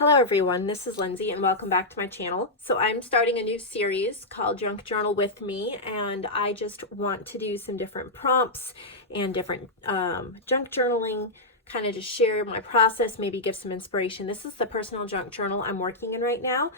Hello everyone, this is Lindsay and welcome back to my channel. So I'm starting a new series called Junk Journal with Me, and I just want to do some different prompts and different junk journaling, kind of just share my process, maybe give some inspiration. This is the personal junk journal I'm working in right now.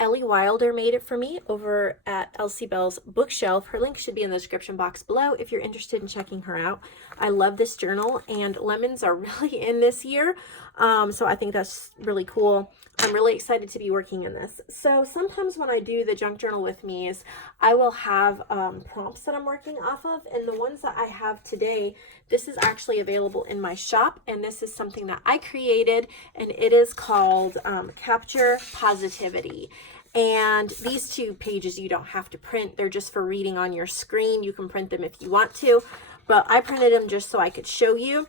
Ellie Wilder made it for me over at Ellsie Bels bookshelf. Her link should be in the description box below if you're interested in checking her out. I love this journal, and lemons are really in this year, so I think that's really cool. I'm really excited to be working in this. So sometimes when I do the junk journal with me, I will have prompts that I'm working off of, and the ones that I have today, this is actually available in my shop, and this is something that I created, and it is called Capture Positivity. And these two pages you don't have to print. They're just for reading on your screen. You can print them if you want to, but I printed them just so I could show you.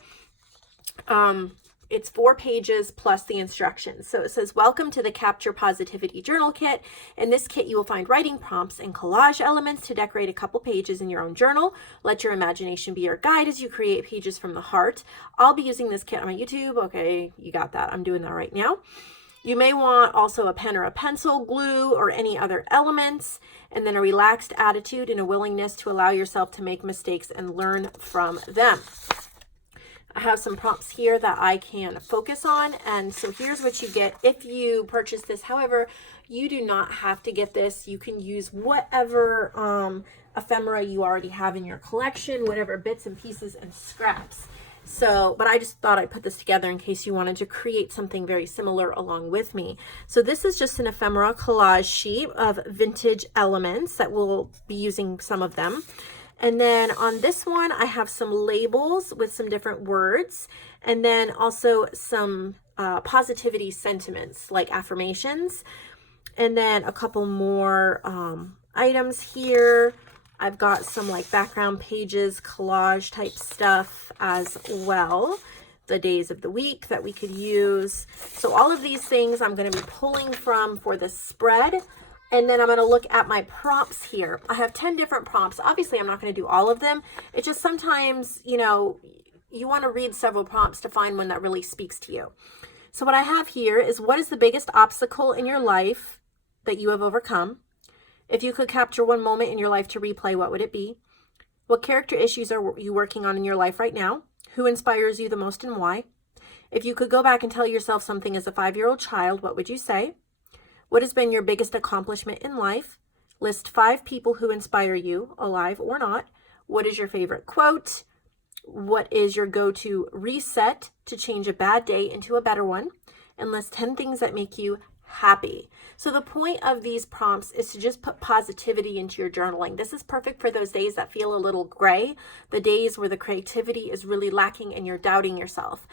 It's 4 pages plus the instructions. So it says, welcome to the Capture Positivity Journal Kit. In this kit, you will find writing prompts and collage elements to decorate a couple pages in your own journal. Let your imagination be your guide as you create pages from the heart. I'll be using this kit on my YouTube. Okay, you got that. I'm doing that right now. You may want also a pen or a pencil, glue, or any other elements, and then a relaxed attitude and a willingness to allow yourself to make mistakes and learn from them. I have some prompts here that I can focus on, and so here's what you get if you purchase this. However, you do not have to get this. You can use whatever ephemera you already have in your collection, whatever bits and pieces and scraps. So, but I just thought I'd put this together in case you wanted to create something very similar along with me. So this is just an ephemera collage sheet of vintage elements that we'll be using some of them. And then on this one, I have some labels with some different words, and then also some positivity sentiments like affirmations, and then a couple more items here. I've got some like background pages, collage type stuff as well. The days of the week that we could use. So all of these things I'm going to be pulling from for the spread. And then I'm going to look at my prompts here. I have 10 different prompts. Obviously, I'm not going to do all of them. It's just sometimes, you know, you want to read several prompts to find one that really speaks to you. So what I have here is, what is the biggest obstacle in your life that you have overcome? If you could capture one moment in your life to replay, what would it be? What character issues are you working on in your life right now? Who inspires you the most and why? If you could go back and tell yourself something as a 5-year-old child, what would you say? What has been your biggest accomplishment in life? List 5 people who inspire you, alive or not. What is your favorite quote? What is your go-to reset to change a bad day into a better one? And list 10 things that make you happy. So the point of these prompts is to just put positivity into your journaling. This is perfect for those days that feel a little gray, the days where the creativity is really lacking and you're doubting yourself.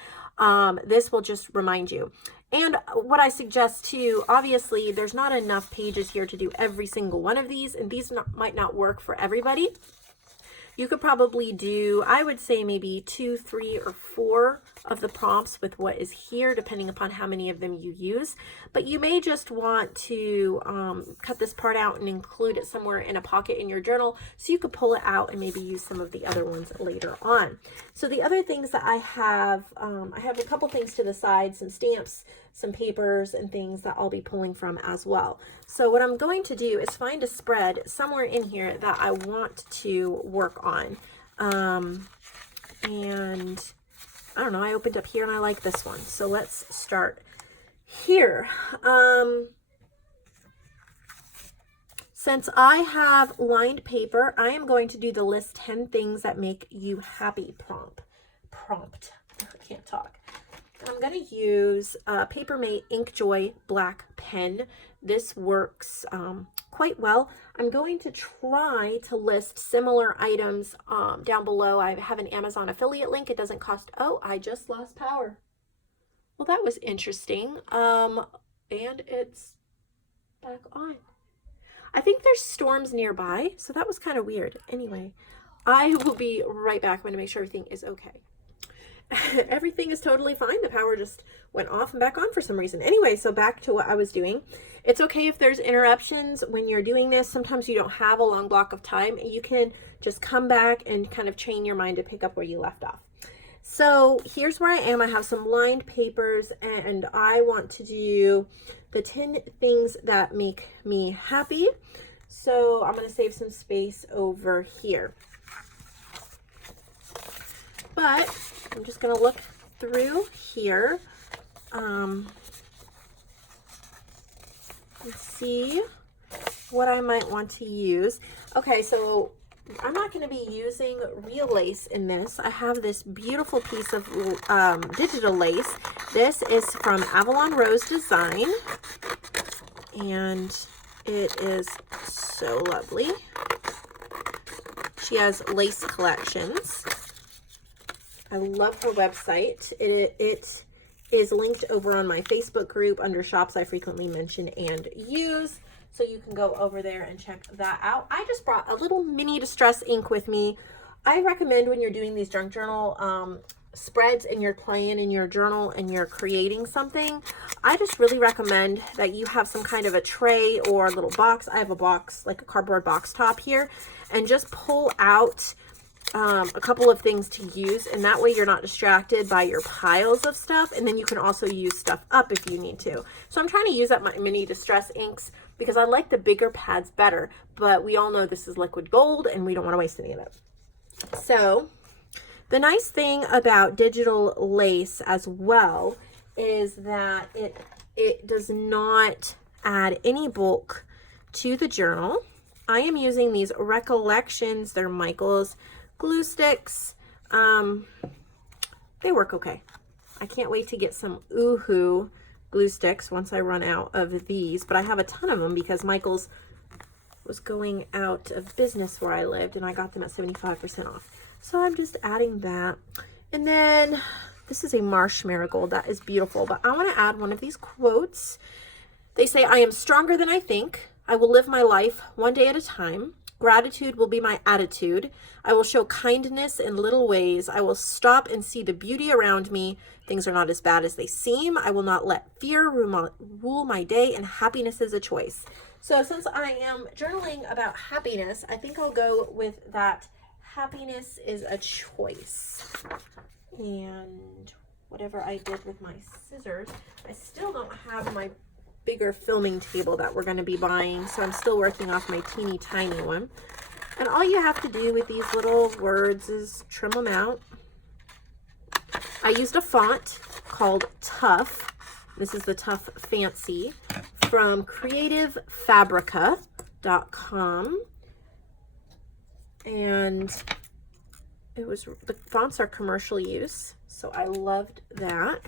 This will just remind you. And what I suggest too, obviously there's not enough pages here to do every single one of these, and these might not work for everybody. You could probably do, I would say maybe 2, 3, or 4 of the prompts with what is here, depending upon how many of them you use. But you may just want to cut this part out and include it somewhere in a pocket in your journal so you could pull it out and maybe use some of the other ones later on. So the other things that I have a couple things to the side, some stamps, some papers, and things that I'll be pulling from as well. So what I'm going to do is find a spread somewhere in here that I want to work on. And I don't know, I opened up here and I like this one. So let's start here. Since I have lined paper, I am going to do the list 10 things that make you happy prompt. I can't talk. I'm going to use Papermate Ink Joy black pen. This works quite well. I'm going to try to list similar items down below. I have an Amazon affiliate link. It doesn't cost, oh, I just lost power. Well, that was interesting. And it's back on. I think there's storms nearby, so that was kind of weird. Anyway, I will be right back. I'm going to make sure everything is okay. Everything is totally fine. The power just went off and back on for some reason. Anyway, so back to what I was doing. It's okay if there's interruptions when you're doing this. Sometimes you don't have a long block of time. You can just come back and kind of train your mind to pick up where you left off. So here's where I am. I have some lined papers and I want to do the 10 things that make me happy. So I'm going to save some space over here. But I'm just going to look through here and see what I might want to use. Okay, so I'm not going to be using real lace in this. I have this beautiful piece of digital lace. This is from Avalon Rose Design, and it is so lovely. She has lace collections. I love her website. It is linked over on my Facebook group under shops I frequently mention and use. So you can go over there and check that out. I just brought a little mini distress ink with me. I recommend when you're doing these junk journal spreads and you're playing in your journal and you're creating something, I just really recommend that you have some kind of a tray or a little box. I have a box, like a cardboard box top here, and just pull out a couple of things to use, and that way you're not distracted by your piles of stuff, and then you can also use stuff up if you need to. So I'm trying to use up my mini distress inks because I like the bigger pads better, but we all know this is liquid gold and we don't want to waste any of it. So the nice thing about digital lace as well is that it does not add any bulk to the journal. I am using these Recollections, they're Michael's glue sticks. They work okay. I can't wait to get some Oohoo glue sticks once I run out of these, but I have a ton of them because Michael's was going out of business where I lived and I got them at 75% off. So I'm just adding that. And then this is a marsh marigold. That is beautiful, but I want to add one of these quotes. They say, "I am stronger than I think. I will live my life one day at a time. Gratitude will be my attitude. I will show kindness in little ways. I will stop and see the beauty around me. Things are not as bad as they seem. I will not let fear rule my day, and happiness is a choice." So since I am journaling about happiness, I think I'll go with that. Happiness is a choice. And whatever I did with my scissors, I still don't have my bigger filming table that we're going to be buying, so I'm still working off my teeny tiny one. And all you have to do with these little words is trim them out. I used a font called Tough. This is the Tough Fancy from creativefabrica.com, and the fonts are commercial use, so I loved that.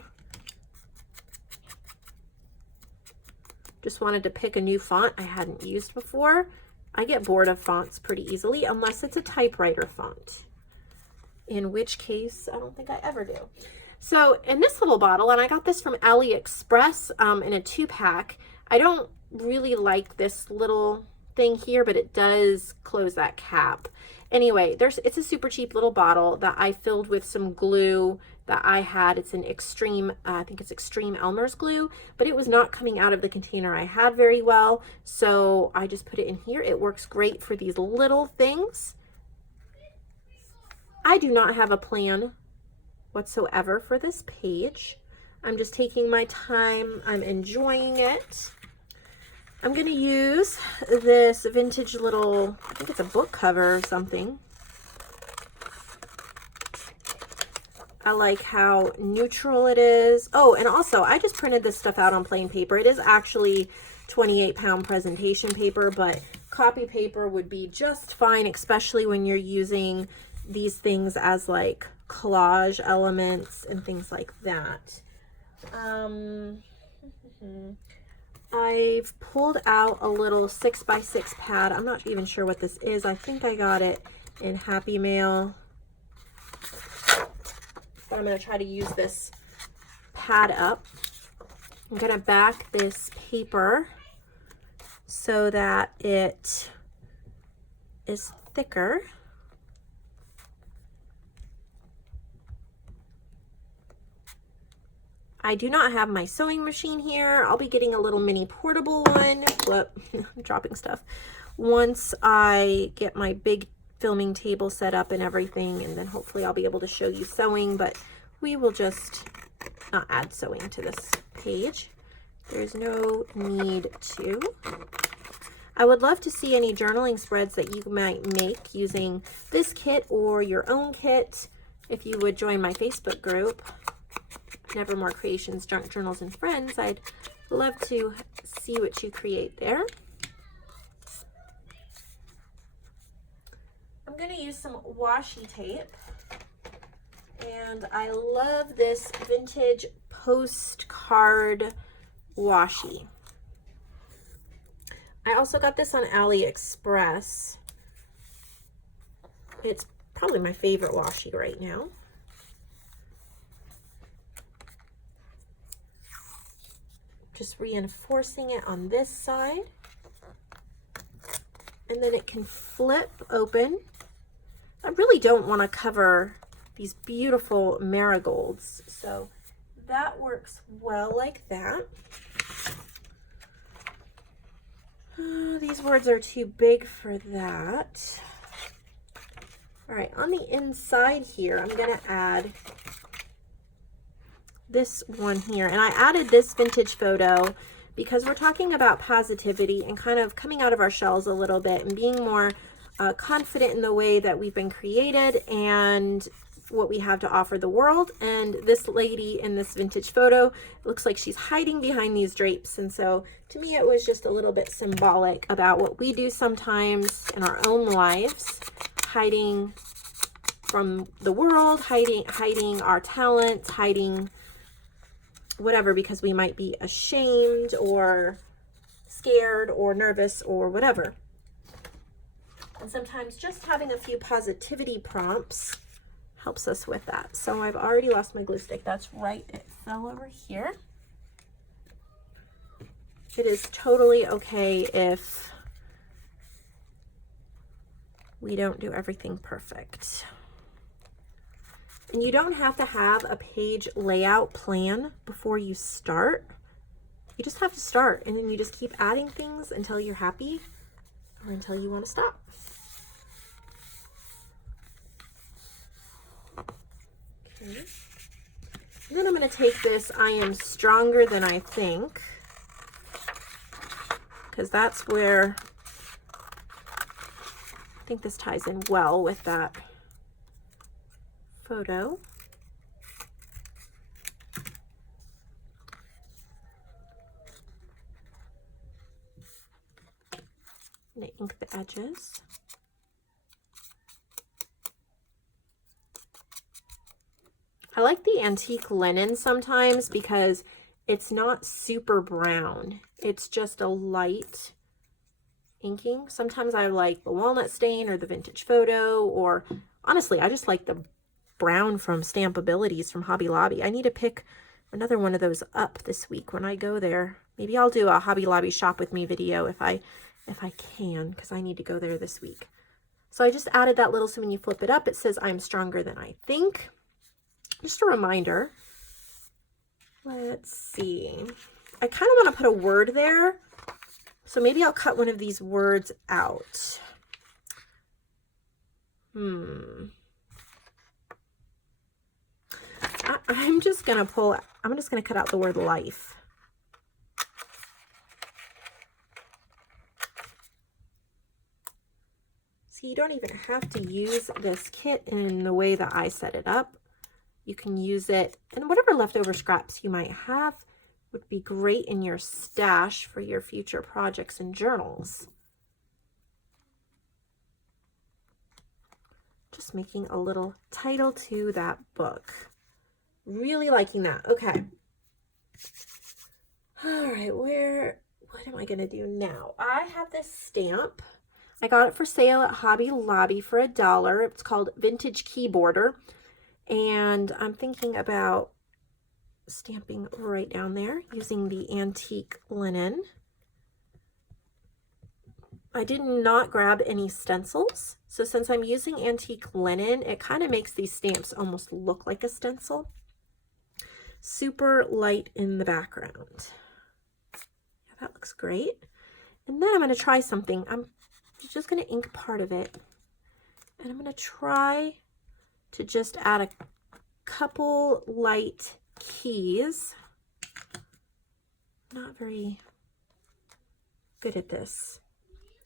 Just wanted to pick a new font I hadn't used before. I get bored of fonts pretty easily unless it's a typewriter font, in which case I don't think I ever do. So in this little bottle, and I got this from AliExpress in a 2-pack. I don't really like this little thing here, but it does close that cap. Anyway, it's a super cheap little bottle that I filled with some glue that I had. It's an extreme, I think it's Extreme Elmer's glue, but it was not coming out of the container I had very well. So I just put it in here. It works great for these little things. I do not have a plan whatsoever for this page. I'm just taking my time. I'm enjoying it. I'm going to use this vintage little, I think it's a book cover or something. I like how neutral it is. Oh, and also I just printed this stuff out on plain paper. It is actually 28-pound presentation paper, but copy paper would be just fine, especially when you're using these things as like collage elements and things like that. I've pulled out a little 6x6 pad. I'm not even sure what this is. I think I got it in Happy Mail. But I'm going to try to use this pad up. I'm going to back this paper so that it is thicker. I do not have my sewing machine here. I'll be getting a little mini portable one. Whoop, I'm dropping stuff. Once I get my big filming table set up and everything, and then hopefully I'll be able to show you sewing. But we will just not add sewing to this page. There's no need to. I would love to see any journaling spreads that you might make using this kit or your own kit. If you would join my Facebook group, Nevermore Creations, Junk Journals, and Friends, I'd love to see what you create there. I'm going to use some washi tape, and I love this vintage postcard washi. I also got this on AliExpress. It's probably my favorite washi right now. Just reinforcing it on this side. And then it can flip open. I really don't want to cover these beautiful marigolds, so that works well like that. These words are too big for that. All right, on the inside here, I'm going to add this one here. And I added this vintage photo because we're talking about positivity and kind of coming out of our shells a little bit and being more confident in the way that we've been created and what we have to offer the world. And this lady in this vintage photo, it looks like she's hiding behind these drapes. And so to me, it was just a little bit symbolic about what we do sometimes in our own lives, hiding from the world, hiding our talents, hiding whatever, because we might be ashamed or scared or nervous or whatever. And sometimes just having a few positivity prompts helps us with that. So I've already lost my glue stick. That's right, it fell over here. It is totally okay if we don't do everything perfect. And you don't have to have a page layout plan before you start. You just have to start, and then you just keep adding things until you're happy or until you want to stop. Okay. And then I'm going to take this I Am Stronger Than I Think, because that's where I think this ties in well with that photo. I'm going to ink the edges. I like the antique linen sometimes because it's not super brown. It's just a light inking. Sometimes I like the walnut stain or the vintage photo, or honestly, I just like the brown from Stampabilities from Hobby Lobby. I need to pick another one of those up this week when I go there. Maybe I'll do a Hobby Lobby shop with me video if I can, because I need to go there this week. So I just added that little, so when you flip it up, it says I'm stronger than I think. Just a reminder. Let's see. I kind of want to put a word there. So maybe I'll cut one of these words out. I'm just going to cut out the word life. See, you don't even have to use this kit in the way that I set it up. You can use it, and whatever leftover scraps you might have would be great in your stash for your future projects and journals. Just making a little title to that book. Really liking that. Okay. All right, what am I going to do now? I have this stamp. I got it for sale at Hobby Lobby for $1. It's called Vintage Keyboarder. And I'm thinking about stamping right down there using the antique linen. I did not grab any stencils. So since I'm using antique linen, it kind of makes these stamps almost look like a stencil. Super light in the background. Yeah, that looks great. And then I'm going to try something. I'm just going to ink part of it. And I'm going to try to just add a couple light keys. Not very good at this.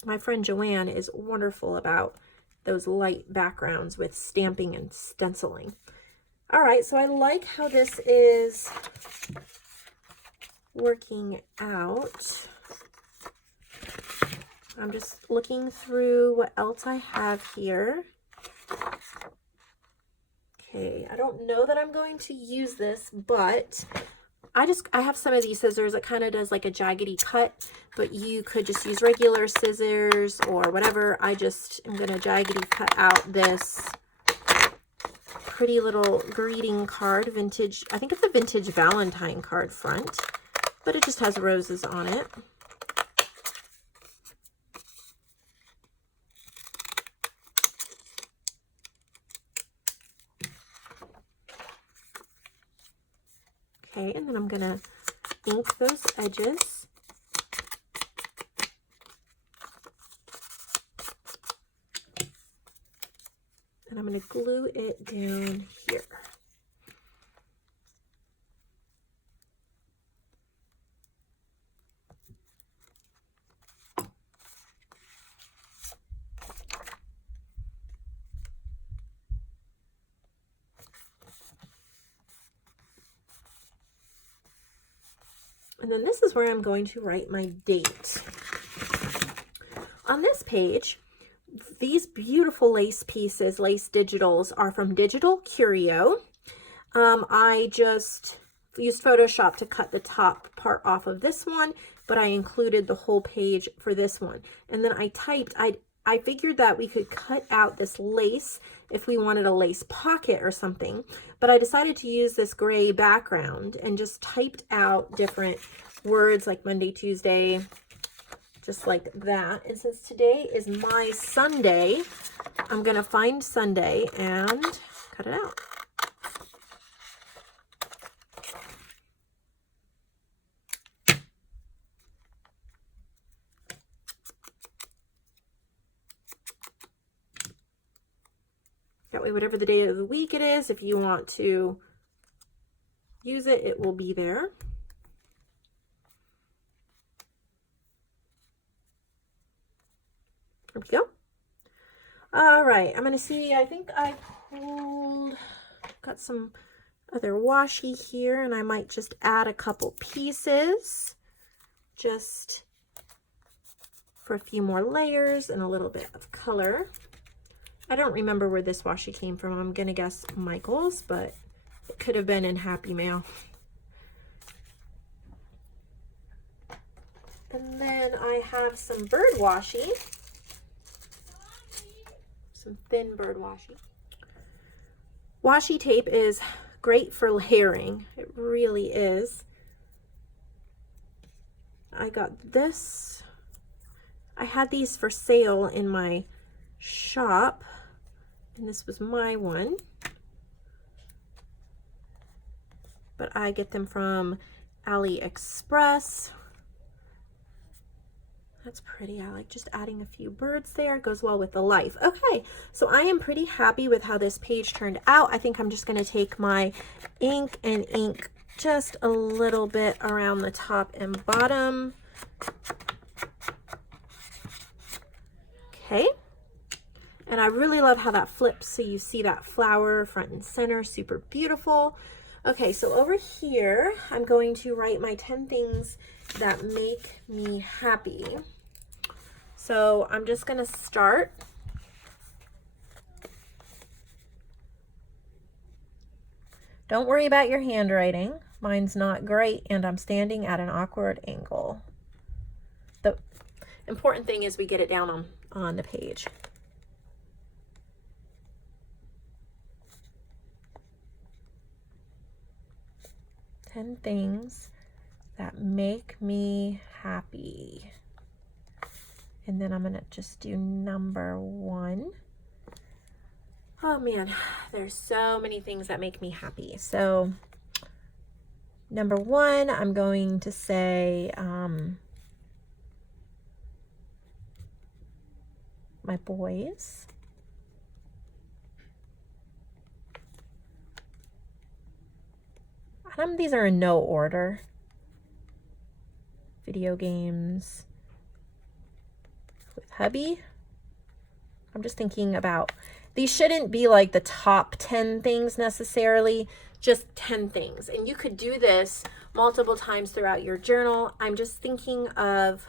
My friend Joanne is wonderful about those light backgrounds with stamping and stenciling. All right, so I like how this is working out. I'm just looking through what else I have here. Okay, I don't know that I'm going to use this, but I have some of these scissors that kind of does like a jaggedy cut, but you could just use regular scissors or whatever. I just am going to jaggedy cut out this pretty little greeting card, vintage. I think it's a vintage Valentine card front, but it just has roses on it. Okay, and then I'm going to ink those edges. And I'm going to glue it down here. And then this is where I'm going to write my date. On this page, these beautiful lace pieces, lace digitals, are from Digital Curio. I just used Photoshop to cut the top part off of this one, but I included the whole page for this one. And then I typed, I figured that we could cut out this lace if we wanted a lace pocket or something, but I decided to use this gray background and just typed out different words like Monday, Tuesday, just like that. And since today is my Sunday, I'm going to find Sunday and cut it out. That way, whatever the day of the week it is, if you want to use it, it will be there. There we go. All right, I'm going to see, I think I got some other washi here, and I might just add a couple pieces just for a few more layers and a little bit of color. I don't remember where this washi came from. I'm going to guess Michael's, but it could have been in Happy Mail. And then I have some bird washi. Some thin bird washi. Washi tape is great for layering. It really is. I got this. I had these for sale in my shop, and this was my one. But I get them from AliExpress. That's pretty. I like just adding a few birds there. It goes well with the life. Okay, so I am pretty happy with how this page turned out. I think I'm just going to take my ink and ink just a little bit around the top and bottom. Okay. And I really love how that flips, so you see that flower front and center, super beautiful. Okay, so over here, I'm going to write my 10 things that make me happy. So I'm just going to start. Don't worry about your handwriting. Mine's not great, and I'm standing at an awkward angle. The important thing is we get it down on the page. Ten things that make me happy. And then I'm going to just do number 1. Oh man, there's so many things that make me happy. So number 1, I'm going to say my boys. These are in no order. Video games with hubby. I'm just thinking about, these shouldn't be like the top 10 things necessarily, just 10 things. And you could do this multiple times throughout your journal. I'm just thinking of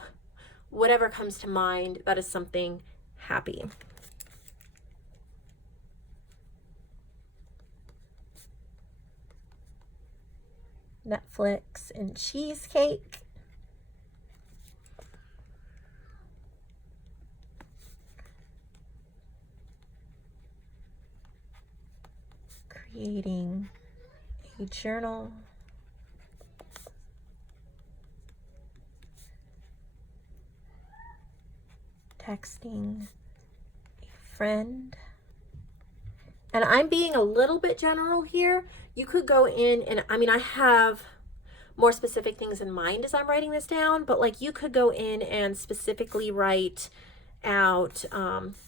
whatever comes to mind that is something happy. Netflix and cheesecake. Creating a journal. Texting a friend. And I'm being a little bit general here. You could go in and, I mean, I have more specific things in mind as I'm writing this down, but like you could go in and specifically write out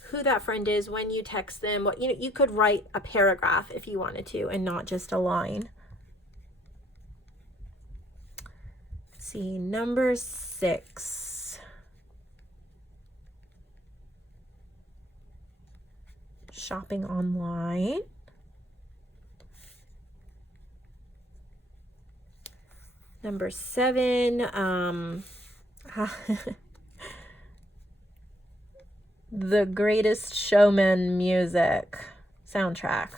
who that friend is, when you text them, what, you know, you could write a paragraph if you wanted to and not just a line. Let's see, number 6. Shopping online. Number 7, The Greatest Showman music soundtrack.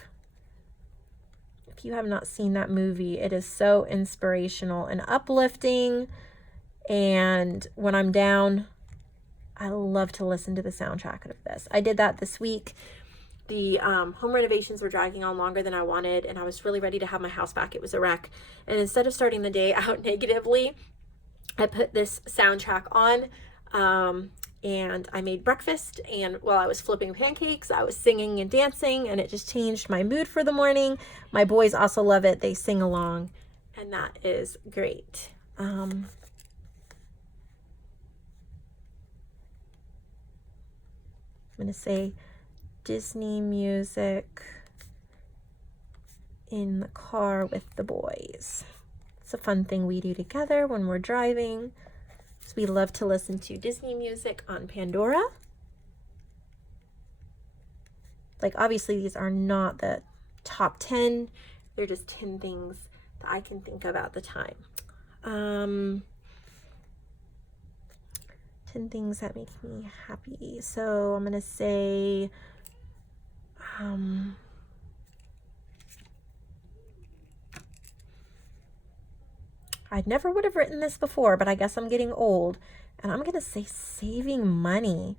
If you have not seen that movie, it is so inspirational and uplifting. And when I'm down, I love to listen to the soundtrack of this. I did that this week. The home renovations were dragging on longer than I wanted, and I was really ready to have my house back. It was a wreck. And instead of starting the day out negatively, I put this soundtrack on, and I made breakfast. And while I was flipping pancakes, I was singing and dancing, and it just changed my mood for the morning. My boys also love it. They sing along, and that is great. I'm going to say Disney music in the car with the boys. It's a fun thing we do together when we're driving. So we love to listen to Disney music on Pandora. Like, obviously these are not the top 10. They're just 10 things that I can think of at the time. 10 things that make me happy. So I'm going to say I never would have written this before, but I guess I'm getting old, and I'm going to say saving money.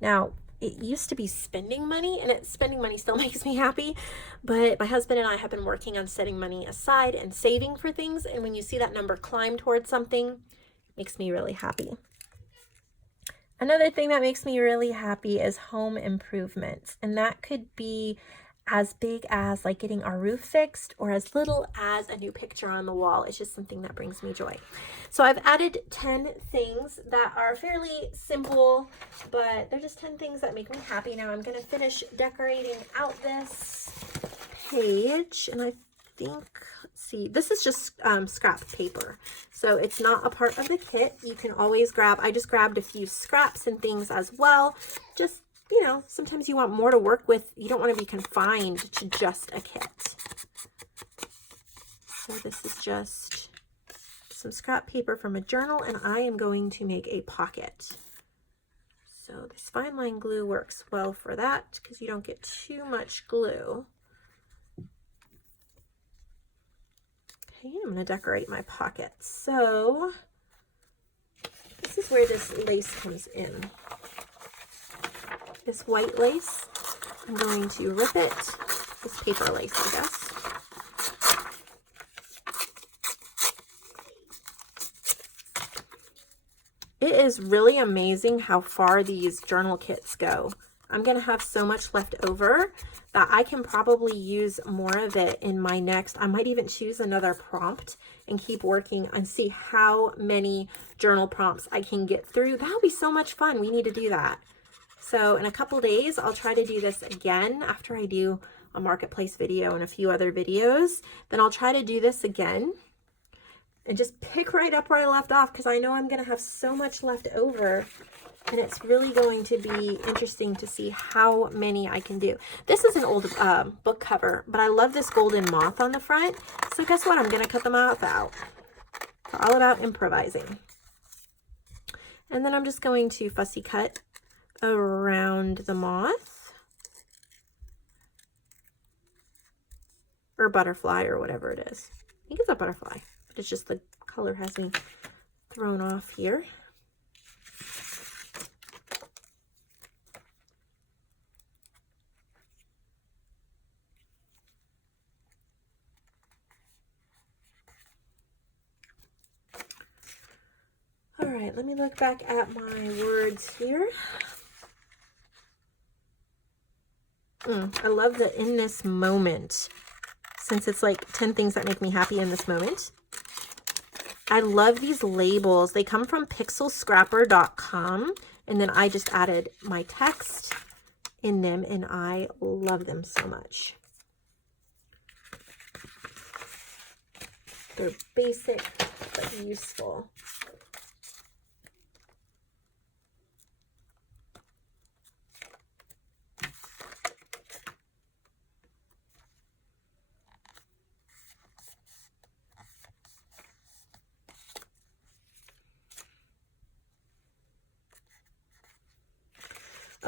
Now, it used to be spending money, and spending money still makes me happy, but my husband and I have been working on setting money aside and saving for things, and when you see that number climb towards something, it makes me really happy. Another thing that makes me really happy is home improvements, and that could be as big as like getting our roof fixed or as little as a new picture on the wall. It's just something that brings me joy. So I've added 10 things that are fairly simple, but they're just 10 things that make me happy. Now I'm going to finish decorating out this page, and I think, let's see, this is just scrap paper, so it's not a part of the kit. You can always grab, I just grabbed a few scraps and things as well. Just, you know, sometimes you want more to work with. You don't want to be confined to just a kit. So this is just some scrap paper from a journal, and I am going to make a pocket. So this fine line glue works well for that because you don't get too much glue. Okay, I'm going to decorate my pocket. So this is where this lace comes in. This white lace, I'm going to rip it. This paper lace, I guess. It is really amazing how far these journal kits go. I'm going to have so much left over that I can probably use more of it in my next. I might even choose another prompt and keep working and see how many journal prompts I can get through. That would be so much fun. We need to do that. So in a couple days, I'll try to do this again after I do a marketplace video and a few other videos, then I'll try to do this again and just pick right up where I left off, because I know I'm going to have so much left over, and it's really going to be interesting to see how many I can do. This is an old book cover, but I love this golden moth on the front. So guess what? I'm going to cut the moth out. It's all about improvising. And then I'm just going to fussy cut around the moth or butterfly or whatever it is. I think it's a butterfly, but it's just the color has me thrown off here. All right, let me look back at my words here. I love that in this moment, since it's like 10 things that make me happy in this moment. I love these labels. They come from pixelscrapper.com, and then I just added my text in them, and I love them so much. They're basic but useful.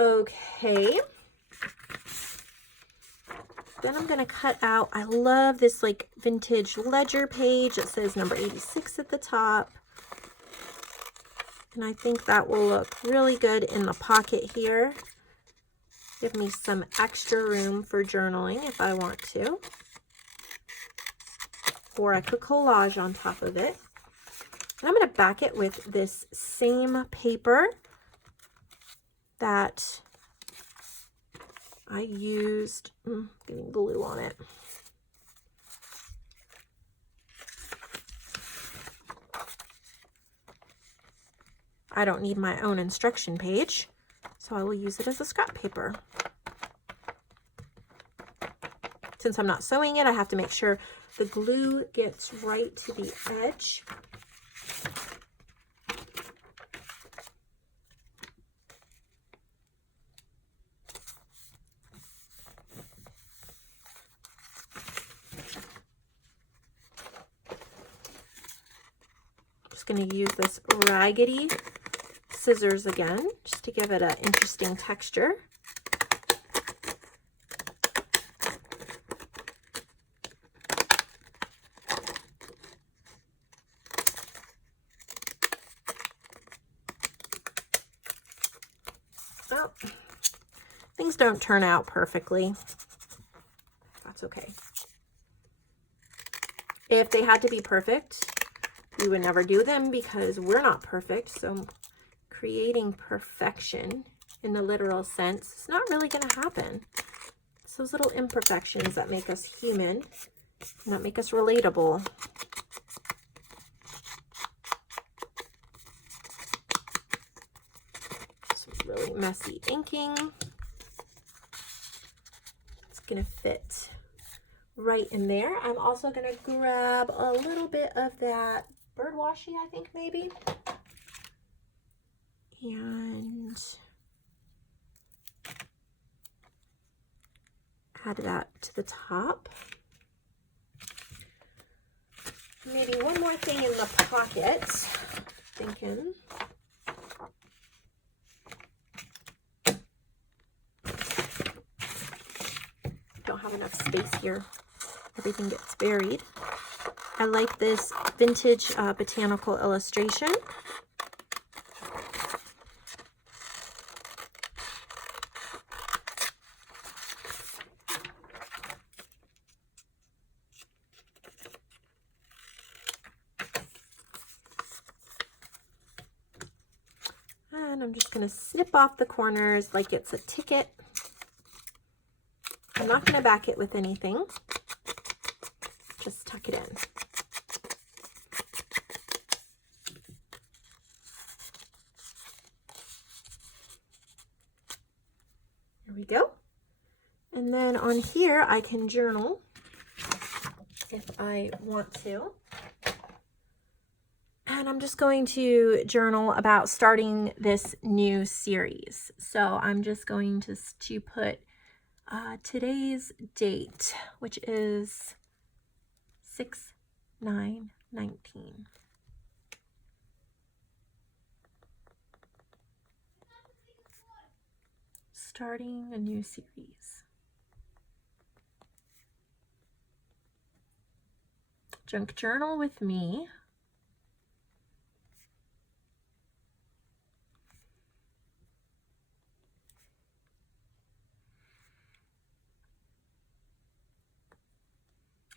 Okay, then I'm going to cut out, I love this like vintage ledger page. It says number 86 at the top. And I think that will look really good in the pocket here. Give me some extra room for journaling if I want to. Or I could collage on top of it. And I'm going to back it with this same paper that I used, getting glue on it. I don't need my own instruction page, so I will use it as a scrap paper. Since I'm not sewing it, I have to make sure the glue gets right to the edge. Going to use this raggedy scissors again, just to give it an interesting texture. Well, things don't turn out perfectly. That's okay. If they had to be perfect, we would never do them because we're not perfect. So creating perfection in the literal sense is not really going to happen. It's those little imperfections that make us human and that make us relatable. Some really messy inking. It's going to fit right in there. I'm also going to grab a little bit of that bird washi, I think maybe, and add that to the top. Maybe one more thing in the pocket, thinking. Don't have enough space here. Everything gets buried. I like this vintage botanical illustration. And I'm just going to snip off the corners like it's a ticket. I'm not going to back it with anything. Just tuck it in. There we go. And then then on here, I can journal if I want to. And I'm just going to journal about starting this new series. So I'm just going to put today's date, which is 6/9/19. Starting a new series. Junk journal with me.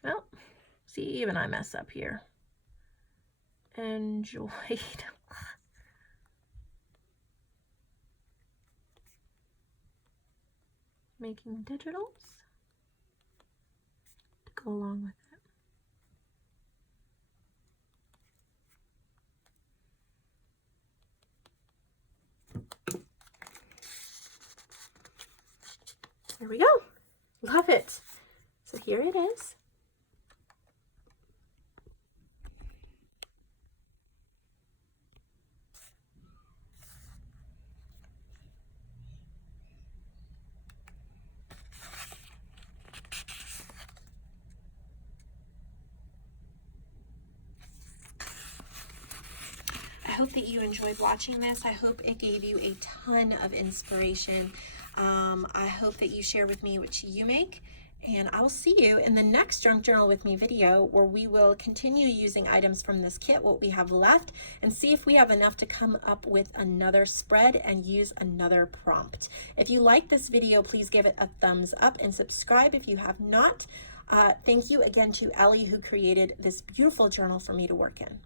Well, see, even I mess up here. Enjoyed. Making digitals to go along with it. There we go. Love it. So here it is. I hope that you enjoyed watching this. I hope it gave you a ton of inspiration. I hope that you share with me what you make, and I will see you in the next Junk Journal with Me video, where we will continue using items from this kit, what we have left, and see if we have enough to come up with another spread and use another prompt. If you like this video, please give it a thumbs up and subscribe if you have not. Thank you again to Ellie, who created this beautiful journal for me to work in.